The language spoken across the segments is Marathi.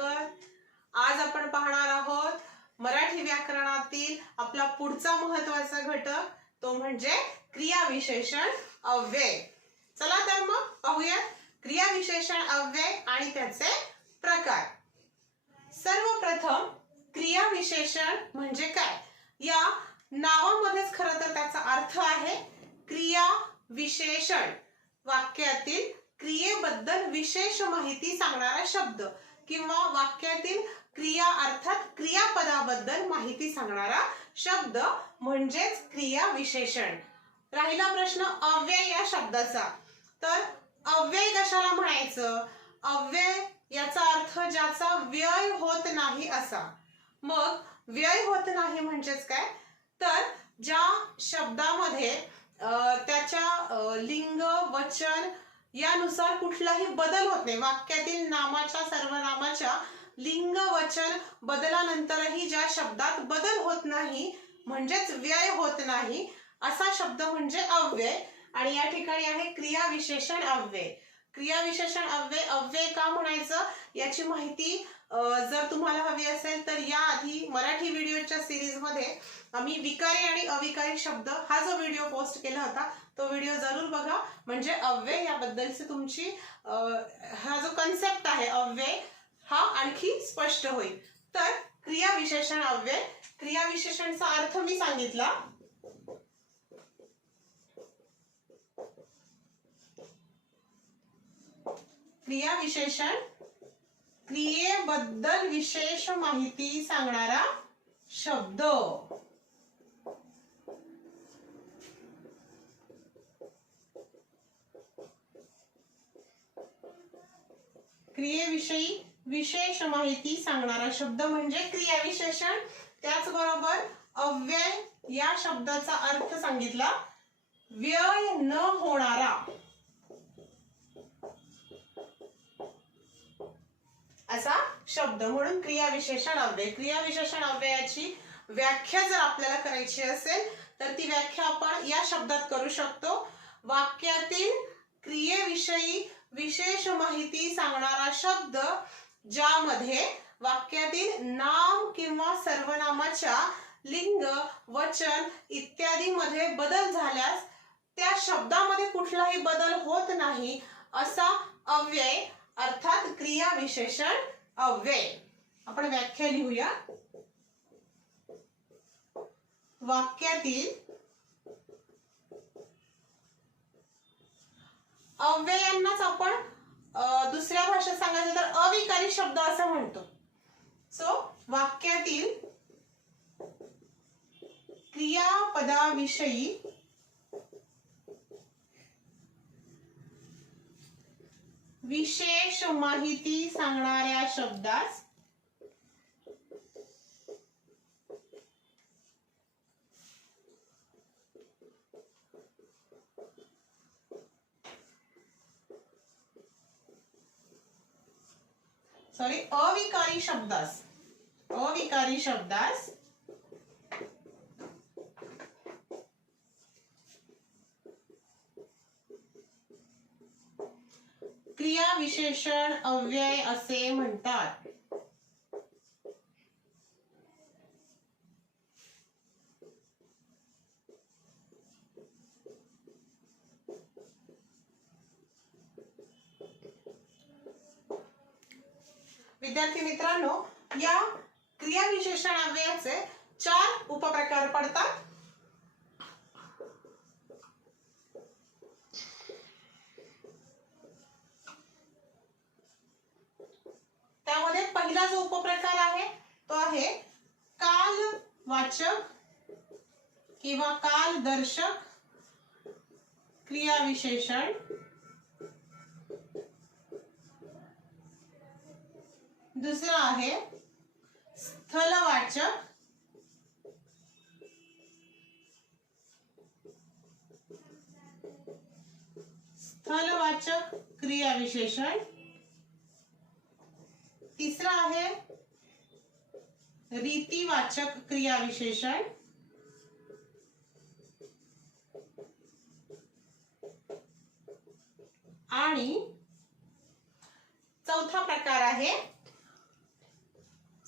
स्वागत। आज आपण पाहणार आहोत मराठी व्याकरणातील आपला पुढचा महत्त्वाचा घटक, तो म्हणजे क्रियाविशेषण अव्यय। चला तर मग पाहूया क्रियाविशेषण अव्यय आणि त्याचे प्रकार। सर्वप्रथम क्रियाविशेषण म्हणजे काय, या नावामध्येच खरं तर त्याचा अर्थ आहे क्रिया विशेषण। वाक्यातील क्रियेबद्दल विशेष माहिती सांगणारा शब्द किंवा वाक्यातील क्रिया अर्थात क्रियापदाबद्दल माहिती सांगणारा शब्द म्हणजेच क्रियाविशेषण। राहिला प्रश्न अव्यय या शब्दाचा, तर अव्यय कशाला म्हणायचं? अव्यय याचा अर्थ ज्याचा व्यय होत नाही असा। मग व्यय होत नाही म्हणजेच काय, तर ज्या शब्दामध्ये त्याच्या लिंग वचन यानुसार कुठलाही बदल होत नाही, वाक्यातील नामाच्या सर्वनामाच्या लिंग वचन बदलानंतरही ज्या शब्दात बदल होत नाही म्हणजेच व्यय होत नाही असा शब्द म्हणजे अव्यय। आणि या ठिकाणी आहे क्रियाविशेषण अव्यय। क्रियाविशेषण अव्यय अव्यय का म्हणायचं याची माहिती जर तुम्हाला हवी असेल तर या आधी मराठी व्हिडिओच्या सिरीज मध्ये आम्ही विकारी आणि अविकारी शब्द हा जो व्हिडिओ पोस्ट केला होता तो व्हिडिओ जरूर बघा, म्हणजे अव्यय याबद्दलची तुमची हा जो कन्सेप्ट आहे अव्यय हा आणखी स्पष्ट होईल। तर क्रियाविशेषण अव्यय, क्रियाविशेषणचा अर्थ मी सांगितला। क्रियाविशेषण क्रियेबद्दल विशेष माहिती सांगणारा शब्द। क्रियेविषयी विशेष माहिती सांगणारा शब्द म्हणजे क्रियाविशेषण। त्याचबरोबर अव्यय या शब्दाचा अर्थ सांगितला व्यय न होणारा असा शब्द, म्हणून क्रियाविशेषण अव्यय। क्रियाविशेषण अव्ययाची व्याख्या जर आपल्याला करायची असेल तर ती व्याख्या आपण या शब्दात करू शकतो, वाक्यातील क्रियेविषयी विशेष माहिती सांगणारा शब्द ज्यामध्ये वाक्यातील नाम किंवा सर्वनामाच्या लिंग वचन इत्यादी मध्ये बदल झाल्यास त्या शब्दामध्ये कुठलाही बदल होत नाही असा अव्यय अर्थात क्रियाविशेषण अव्यय। आपण व्याख्या लिहूया। वाक्यातील अव्ययांनाच आपण दुसऱ्या भाषेत सांगायचं तर अविकारी शब्द असं म्हणतो। सो वाक्यातील क्रियापदाविषयी विशेष माहिती सांगणाऱ्या शब्दास अविकारी शब्दास क्रियाविशेषण अव्यय असे म्हणतात। विद्यार्थी मित्रांनो, या क्रियाविशेषण अव्ययाचे 4 उपप्रकार पडतात। त्यामध्ये पहिला जो उपप्रकार आहे तो आहे कालवाचक किंवा कालदर्शक क्रियाविशेषण। दुसरा आहे स्थलवाचक क्रियाविशेषण। तिसरा आहे रीतिवाचक क्रियाविशेषण। आणि चौथा प्रकार आहे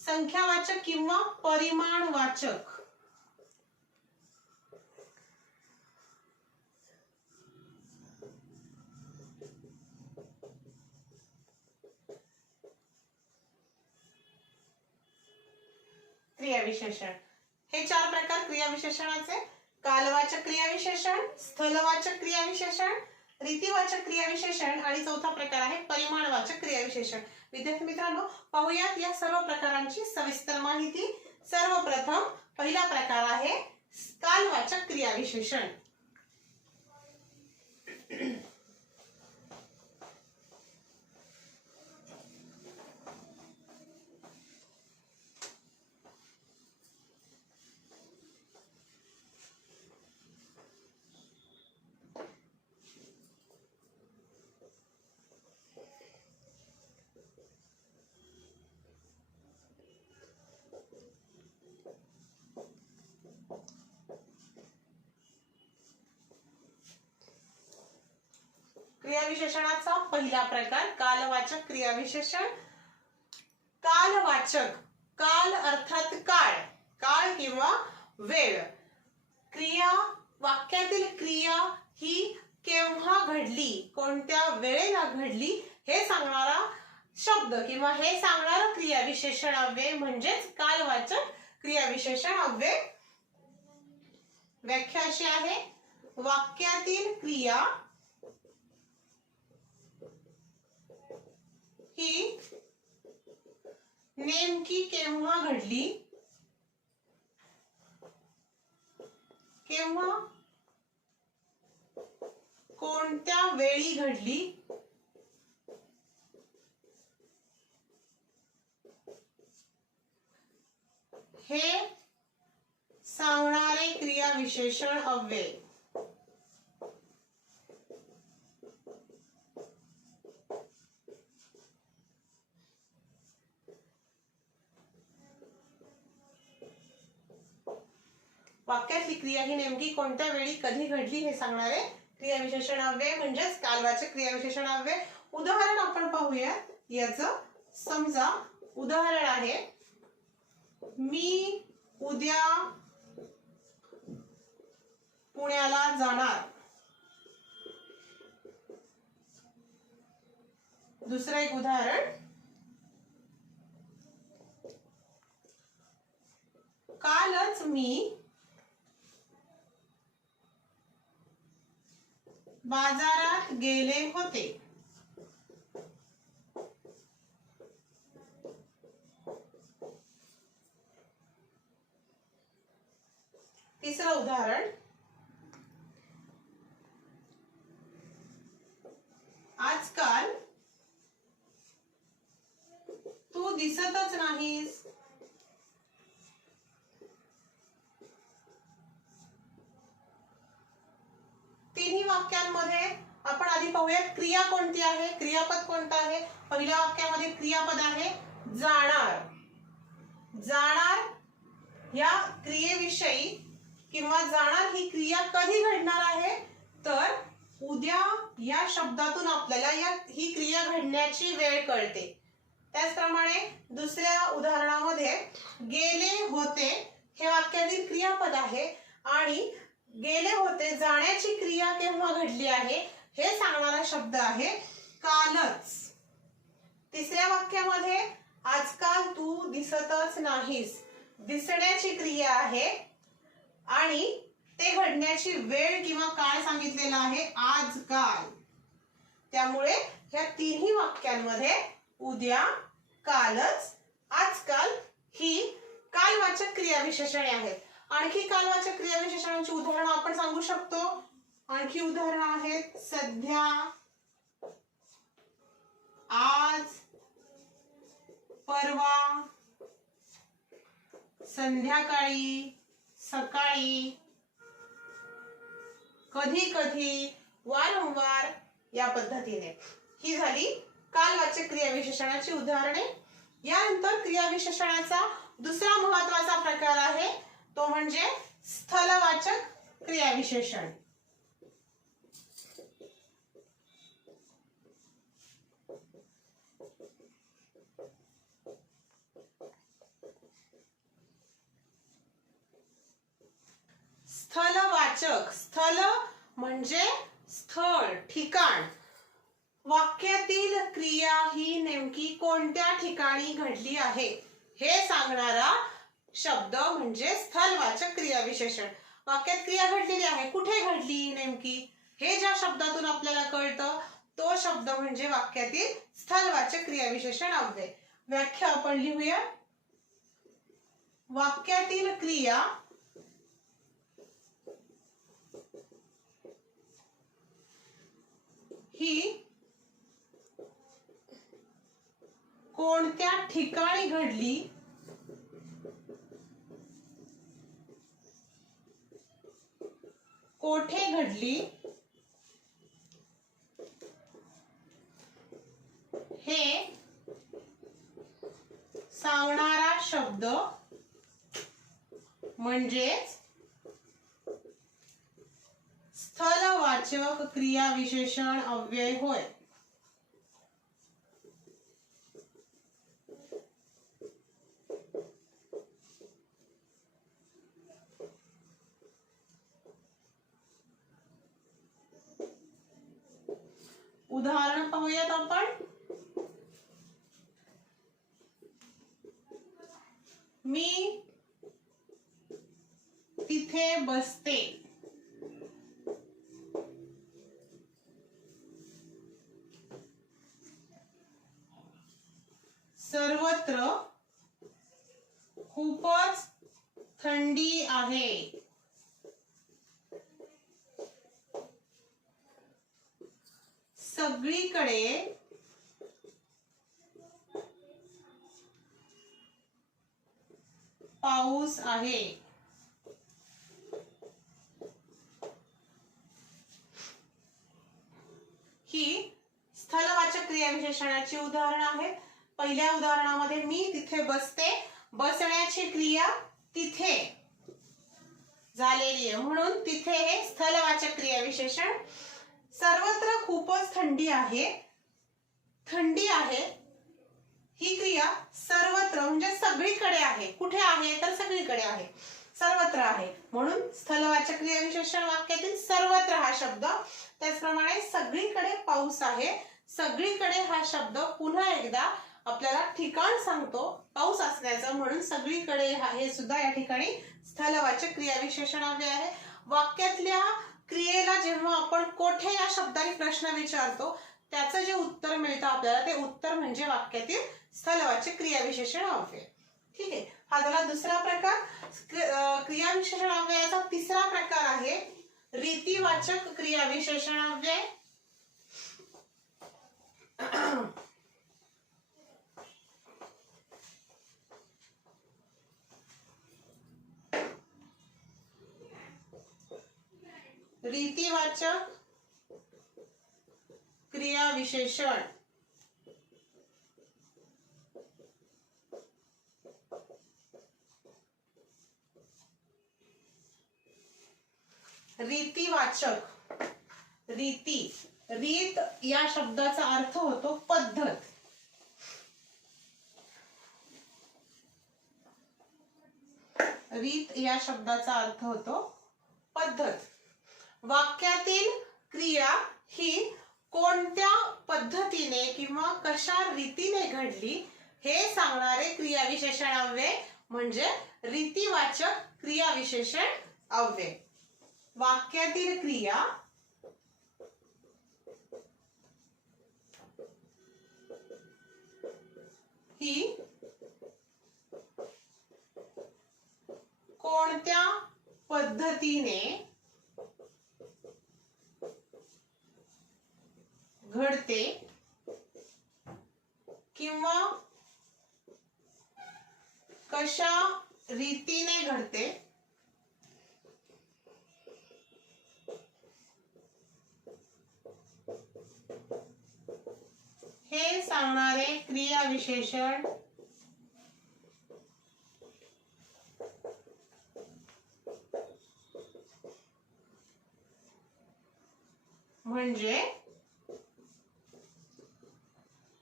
संख्यावाचक किंवा परिमाणवाचक. क्रियाविशेषण. हे 4 प्रकार क्रियाविशेषणाचे. कालवाचक क्रियाविशेषण, स्थलवाचक क्रियाविशेषण, रीतिवाचक क्रियाविशेषण आणि चौथा प्रकार आहे परिमाणवाचक क्रियाविशेषण. विद्यार्थी मित्रांनो, पाहूयात या सर्व प्रकारांची सविस्तर माहिती. सर्वप्रथम पहिला प्रकार आहे कालवाचक क्रियाविशेषण. क्रियाविशेषणाचा पहिला प्रकार कालवाचक क्रियाविशेषण. कालवाचक, काल अर्थात काळ, काळ किंवा वेळ. क्रिया, वाक्यातील क्रिया ही केव्हा घडली, कोणत्या वेळेला घडली हे सांगणारा शब्द किंवा हे सांगणारा क्रियाविशेषण अव्यय म्हणजेच कालवाचक क्रियाविशेषण अव्यय. व्याख्या अशी आहे: वाक्यातील क्रिया ही नेमकी केव्हा घडली, केव्हा कोणत्या वेळी घडली, हे सांगणारे क्रियाविशेषण अव्यय. वाक्यातली क्रिया ही नेमकी कोणत्या वेळी कधी घडली हे सांगणारे क्रियाविशेषण अव्यय म्हणजेच कालवाचक क्रियाविशेषण अव्यय. उदाहरण आपण पाहूया याचं. समजा उदाहरण आहे: मी उद्या पुण्याला जाणार. दुसरं एक उदाहरण: कालच मी बाजारात गेले होते. तिसरं उदाहरण: आजकाल तू दिसतच नाहीस. तिन्ही वाक्यांमध्ये आपण आधी पाहूयात क्रिया कोणती आहे, क्रियापद कोणतं आहे. पहिल्या वाक्यामध्ये क्रियापद आहे जाणार. जाणार या क्रियेविषयी किंवा जाणार ही क्रिया कधी घडणार आहे, तर उद्या या शब्दातून आपल्याला ही क्रिया घडण्याची वेळ कळते. त्याचप्रमाणे दुसऱ्या उदाहरणामध्ये गेले होते हे वाक्यातील क्रियापद आहे आणि गेले होते जाण्याची क्रिया केव्हा घडली आहे हे सांगणारा शब्द आहे कालच. तिसऱ्या वाक्यामध्ये आजकाल तू दिसतच नाहीस, दिसण्याची क्रिया आहे आणि ते घडण्याची वेळ किंवा काळ सांगितलेला आहे आजकाल. त्यामुळे या तिन्ही वाक्यांमध्ये उद्या, कालच, आजकाल ही कालवाचक क्रियाविशेषणे आहेत. आणखी कालवाचक क्रियाविशेषणांची उदाहरणं आपण सांगू शकतो. आणखी उदाहरणं आहेत सध्या, आज, परवा, संध्याकाळी, सकाळी, कधी कधी, वारंवार या पद्धतीने. ही झाली कालवाचक क्रियाविशेषणाची उदाहरणे. यानंतर क्रियाविशेषणाचा दुसरा महत्त्वाचा प्रकार आहे तो म्हणजे स्थलवाचक क्रियाविशेषण. वाचक स्थल म्हणजे स्थळ, ठिकाण. वाक्यातील क्रिया ही नेमकी कोणत्या ठिकाणी घडली आहे हे सांगणारा शब्द म्हणजे स्थलवाचक क्रियाविशेषण. वाक्यात क्रिया घडलेली आहे, कुठे घडली नेमकी हे ज्या शब्दातून आपल्याला कळतं तो शब्द म्हणजे वाक्यातील स्थलवाचक क्रियाविशेषण अव्यय. व्याख्या आपण लिहूया. वाक्यातील क्रिया ही कोणत्या ठिकाणी घडली कोठे घडली हे सांगणारा शब्द म्हणजेच स्थलवाचक क्रियाविशेषण अव्यय होय. उदाहरण पाहूयात आपण. मी तिथे बसते. सर्वत्र खूपच थंडी आहे. सगळीकडे पाऊस आहे. ही स्थलवाचक क्रियाविशेषणाची उदाहरणं आहेत. पहिल्या उदाहरणामध्ये मी तिथे बसते, बसण्याची क्रिया तिथे झालेली आहे म्हणून तिथे हे स्थलवाचक क्रियाविशेषण. सर्वत्र खूपच थंडी आहे. थंडी आहे ही क्रिया सर्वत्र म्हणजे सगळीकडे आहे. कुठे आहे तर सगळीकडे आहे, सर्वत्र आहे म्हणून स्थलवाचक क्रियाविशेषण वाक्यातील सर्वत्र हा शब्द. त्याचप्रमाणे सगळीकडे पाऊस आहे. सगळीकडे हा शब्द पुन्हा एकदा आपल्याला ठिकाण सांगतो पाऊस असण्याचं म्हणून सगळीकडे हे सुद्धा या ठिकाणी स्थलवाचक क्रियाविशेषण आहे. वाक्यातल्या क्रियेला जेव्हा आपण कोठे या शब्दाने प्रश्न विचारतो त्याचं जे उत्तर मिळतं आपल्याला ते उत्तर म्हणजे वाक्यातील स्थलवाचक क्रियाविशेषण अव्यय. ठीक आहे. हा झाला दुसरा प्रकार. क्रियाविशेषण अव्ययाचा तिसरा प्रकार आहे रीतिवाचक क्रियाविशेषण अव्यय. रीतिवाचक क्रियाविशेषण रीतिवाचक. रीती, रीत या शब्दाचा अर्थ होतो पद्धत. रीत या शब्दाचा अर्थ होतो पद्धत. वाक्यातील क्रिया ही कोणत्या पद्धतीने किंवा कशा रीतीने घडली हे सांगणारे क्रियाविशेषण अव्यय म्हणजे रीतिवाचक क्रियाविशेषण अव्यय. वाक्यातील क्रिया ही कोणत्या पद्धतीने घडते किंवा कशा रीतीने घडते हे सांगणारे क्रियाविशेषण म्हणजे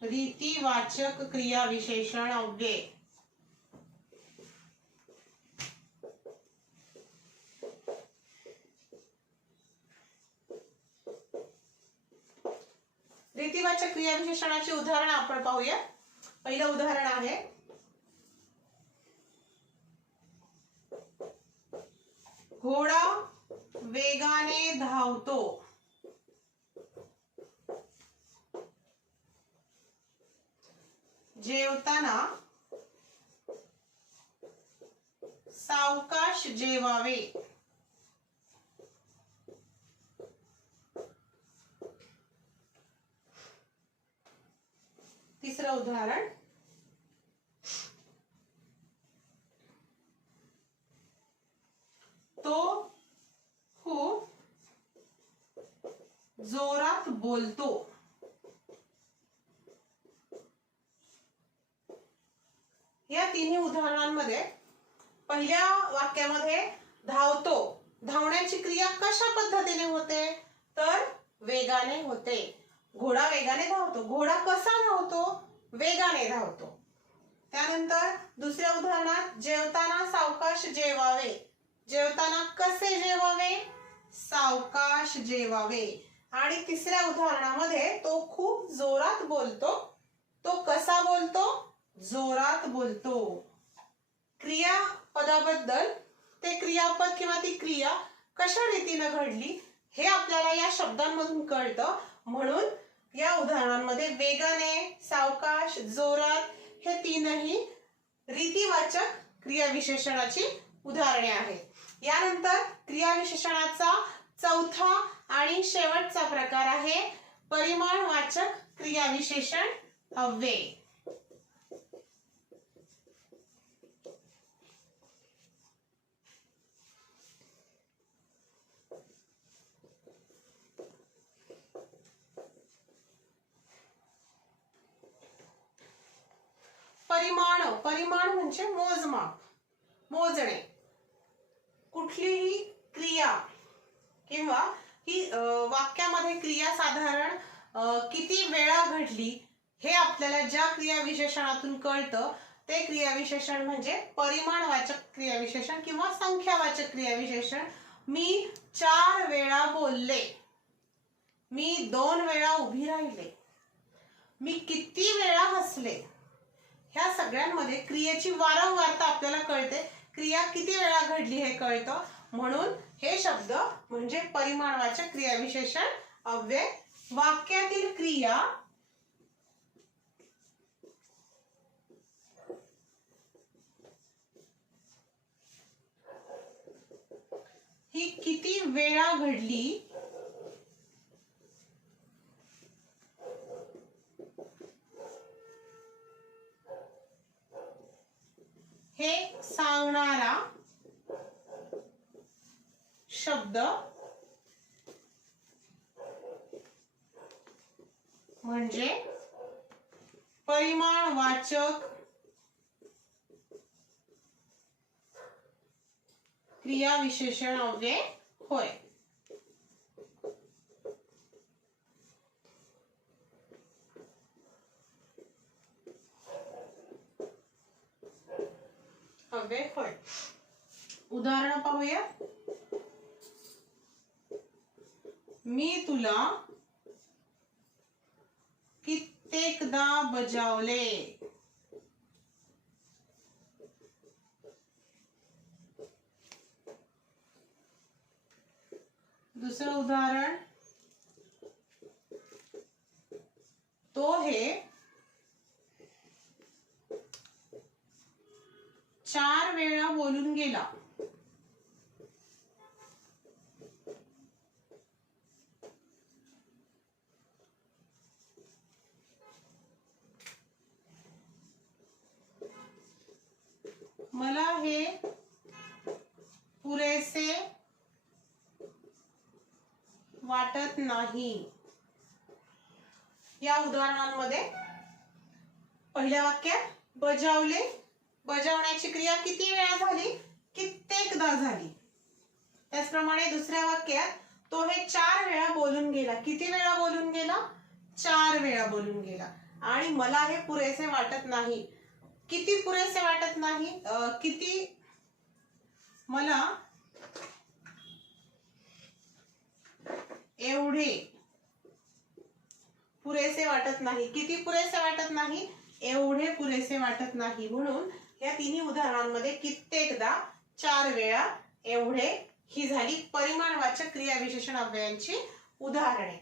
रीतिवाचक क्रियाविशेषण अव्यय. रीतिवाचक क्रियाविशेषणाची उदाहरणं आपण पाहूया. पहिलं उदाहरण आहे घोडा वेगाने धावतो. जेवताना सावकाश जेवावे. तिसरं उदाहरण तो खूप जोरात बोलतो. या तिन्ही उदाहरणांमध्ये पहिल्या वाक्यामध्ये धावतो, धावण्याची क्रिया कशा पद्धतीने होते तर वेगाने होते. घोडा वेगाने धावतो. घोडा कसा धावतो? वेगाने धावतो. त्यानंतर दुसऱ्या उदाहरणात जेवताना सावकाश जेवावे. जेवताना कसे जेवावे? सावकाश जेवावे. आणि तिसऱ्या उदाहरणामध्ये तो खूप जोरात बोलतो. तो कसा बोलतो? जोरात बोलतो. क्रियापदाबद्दल ते क्रियापद किंवा ती क्रिया कशा रीतीने घडली हे आपल्याला या शब्दांमधून कळतं. म्हणून या उदाहरणांमध्ये वेगाने, सावकाश, जोरात हे तीनही रीतिवाचक क्रियाविशेषणाची उदाहरणे आहेत. यानंतर क्रियाविशेषणाचा चौथा आणि शेवटचा प्रकार आहे परिमाणवाचक क्रियाविशेषण अव्यय. परिमाण म्हणजे मोजमाप, मोजणे. कुठलीही क्रिया किंवा ही वाक्यामध्ये क्रिया साधारण किती वेळा घडली हे आपल्याला ज्या क्रियाविशेषणातून कळतं ते क्रियाविशेषण म्हणजे परिमाणवाचक क्रियाविशेषण किंवा संख्यावाचक क्रियाविशेषण. मी 4 वेळा बोलले. मी 2 वेळा उभी राहिले. मी किती वेळा हसले. ह्या सगळ्यांमध्ये क्रियेची वारंवारता आपल्याला कळते. क्रिया किती वेळा घडली हे कळतं. म्हणून हे शब्द म्हणजे परिमाणवाचक क्रियाविशेषण अव्यय. वाक्यातील क्रिया ही किती वेळा घडली हे सांगणारा शब्द म्हणजे परिमाणवाचक क्रियाविशेषण अव्यय होय. अव्यय होय. उदाहरण पाहूया. मी तुला कित्येकदा बजावले. दुसरं उदाहरण तो हे 4 वेळा बोलून गेला. मला हे पुरेसे वाटत नाही. या उदाहरणांमध्ये पहिल्या वाक्यात बजावले, बजावण्याची क्रिया किती वेळा झाली? कित्येकदा झाली. त्याचप्रमाणे दुसऱ्या वाक्यात तो हे 4 वेळा बोलून गेला. किती वेळा बोलून गेला? 4 वेळा बोलून गेला. आणि मला हे पुरेसे वाटत नाही. किती पुरेसे वाटत नाही? किती मला एवढे पुरेसे वाटत नाही. किती पुरेसे वाटत नाही? एवढे पुरेसे वाटत नाही. म्हणून या तिन्ही उदाहरणांमध्ये कित्येकदा, 4 वेळा, एवढे ही झाली परिमाणवाचक क्रियाविशेषण अव्ययांची उदाहरणे.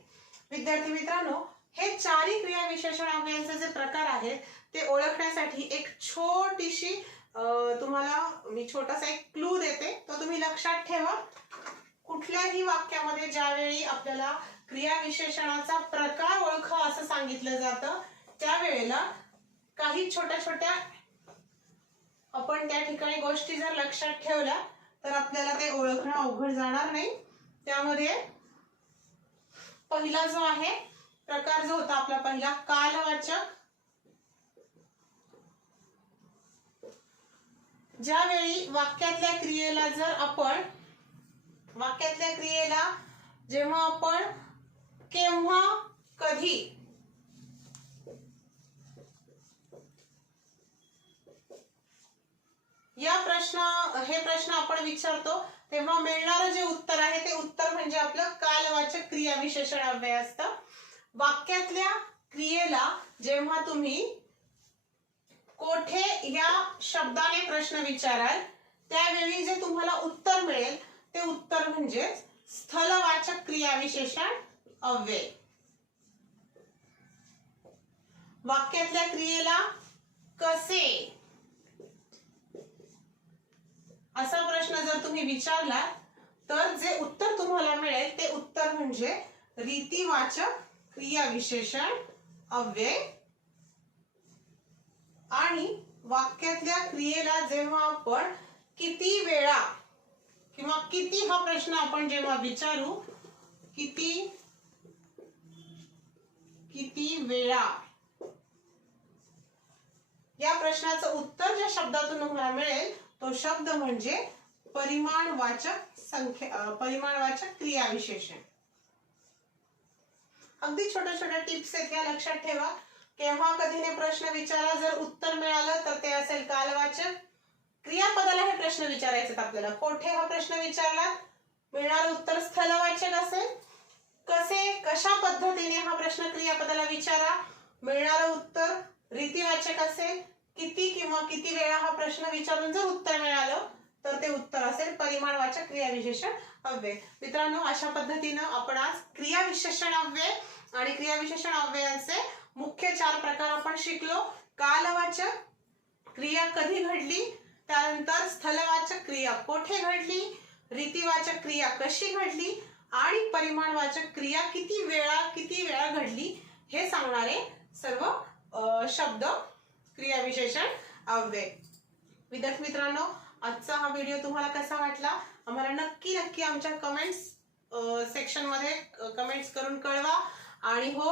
विद्यार्थी मित्रांनो, हे चारही क्रियाविशेषण अव्ययांचे जे प्रकार आहेत ते ओळखण्यासाठी एक छोटीशी तुम्हाला मी छोटासा एक क्लू देते, तो तुम्ही लक्षात ठेवा. कुठल्याही वाक्यामध्ये ज्यावेळी आपल्याला क्रियाविशेषणाचा प्रकार ओळखा असं सांगितलं जातं त्यावेळेला काही छोट्या छोट्या आपण त्या ठिकाणी गोष्टी जर लक्षात ठेवल्या तर आपल्याला ते ओळखणं अवघड जाणार नाही. त्यामध्ये पहिला जो आहे प्रकार जो होता आपला पहिला कालवाचक. ज्यावेळी वाक्यातल्या क्रियेला जेव्हा आपण केव्हा, कधी हे प्रश्न आपण विचारतो तेव्हा मिळणारं जे उत्तर आहे ते उत्तर म्हणजे आपलं कालवाचक क्रियाविशेषण अव्यय असतं. वाक्यातल्या क्रियेला जेव्हा तुम्ही कोठे या शब्दाने प्रश्न विचाराल त्यावेळी जे तुम्हाला उत्तर मिळेल ते उत्तर म्हणजे स्थलवाचक क्रियाविशेषण अव्यय. वाक्यातल्या क्रियेला कसे असा प्रश्न जर तुम्ही विचारला तर जे उत्तर तुम्हाला मिळेल ते उत्तर म्हणजे रीतिवाचक क्रियाविशेषण अव्यय. आणि वाक्यातल्या क्रियेला जेव्हा आपण किती वेळा किंवा किती हा प्रश्न आपण जेव्हा विचारू, किती वेळा या प्रश्नाचं उत्तर ज्या शब्दातून तुम्हाला मिळेल तो शब्द म्हणजे परिमाणवाचक क्रियाविशेषण. अगदी छोट्या छोट्या टिप्स आहेत या लक्षात ठेवा. केव्हा कधीने प्रश्न विचारला जर उत्तर मिळालं तर ते असेल कालवाचक. क्रियापदाला हे प्रश्न विचारायचे आपल्याला. कोठे हा प्रश्न विचारला मिळणारं उत्तर स्थलवाचक असेल. कशा पद्धतीने हा प्रश्न क्रियापदाला विचारा मिळणारं उत्तर रीतिवाचक असेल. किती किंवा किती वेळा हा प्रश्न विचारून जर उत्तर मिळालं तर ते उत्तर असेल परिमाणवाचक क्रियाविशेषण अव्यय. मित्रांनो, अशा पद्धतीनं आपण आज क्रियाविशेषण अव्यय आणि क्रियाविशेषण अव्ययांचे मुख्य 4 प्रकार आपण शिकलो. कालवाचक क्रिया कधी घडली, त्यानंतर स्थलवाचक क्रिया कोठे घडली, रीतिवाचक क्रिया कशी घडली आणि परिमाणवाचक क्रिया किती वेळा घडली हे सांगणारे सर्व शब्द क्रियाविशेषण अव्यय. विद्यार्थी मित्रांनो, आजचा हा व्हिडिओ तुम्हाला कसा वाटला आम्हाला नक्की आमच्या कमेंट्स सेक्शन मध्ये कमेंट्स करून कळवा. आणि हो,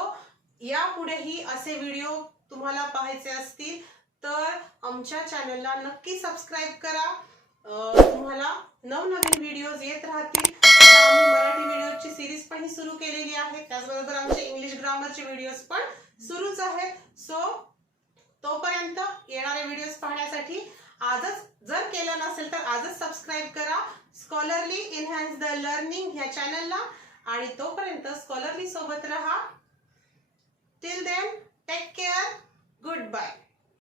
यापुढेही असे व्हिडिओ तुम्हाला पाहायचे असतील तर आमच्या चॅनलला नक्की सबस्क्राईब करा. तुम्हाला नवनवीन व्हिडिओज येत राहतील. आम्ही मराठी व्हिडिओची सिरीज पण सुरू केलेली आहे. त्याचबरोबर आमचे इंग्लिश ग्रामरचे व्हिडिओज पण सुरूच आहेत. सो तोपर्यंत येणारे व्हिडिओज पाहण्यासाठी आजच, जर केलं नसेल तर आजच सबस्क्राईब करा स्कॉलरली एनहान्स द लर्निंग ह्या चॅनलला. आणि तोपर्यंत स्कॉलरली सोबत रहा.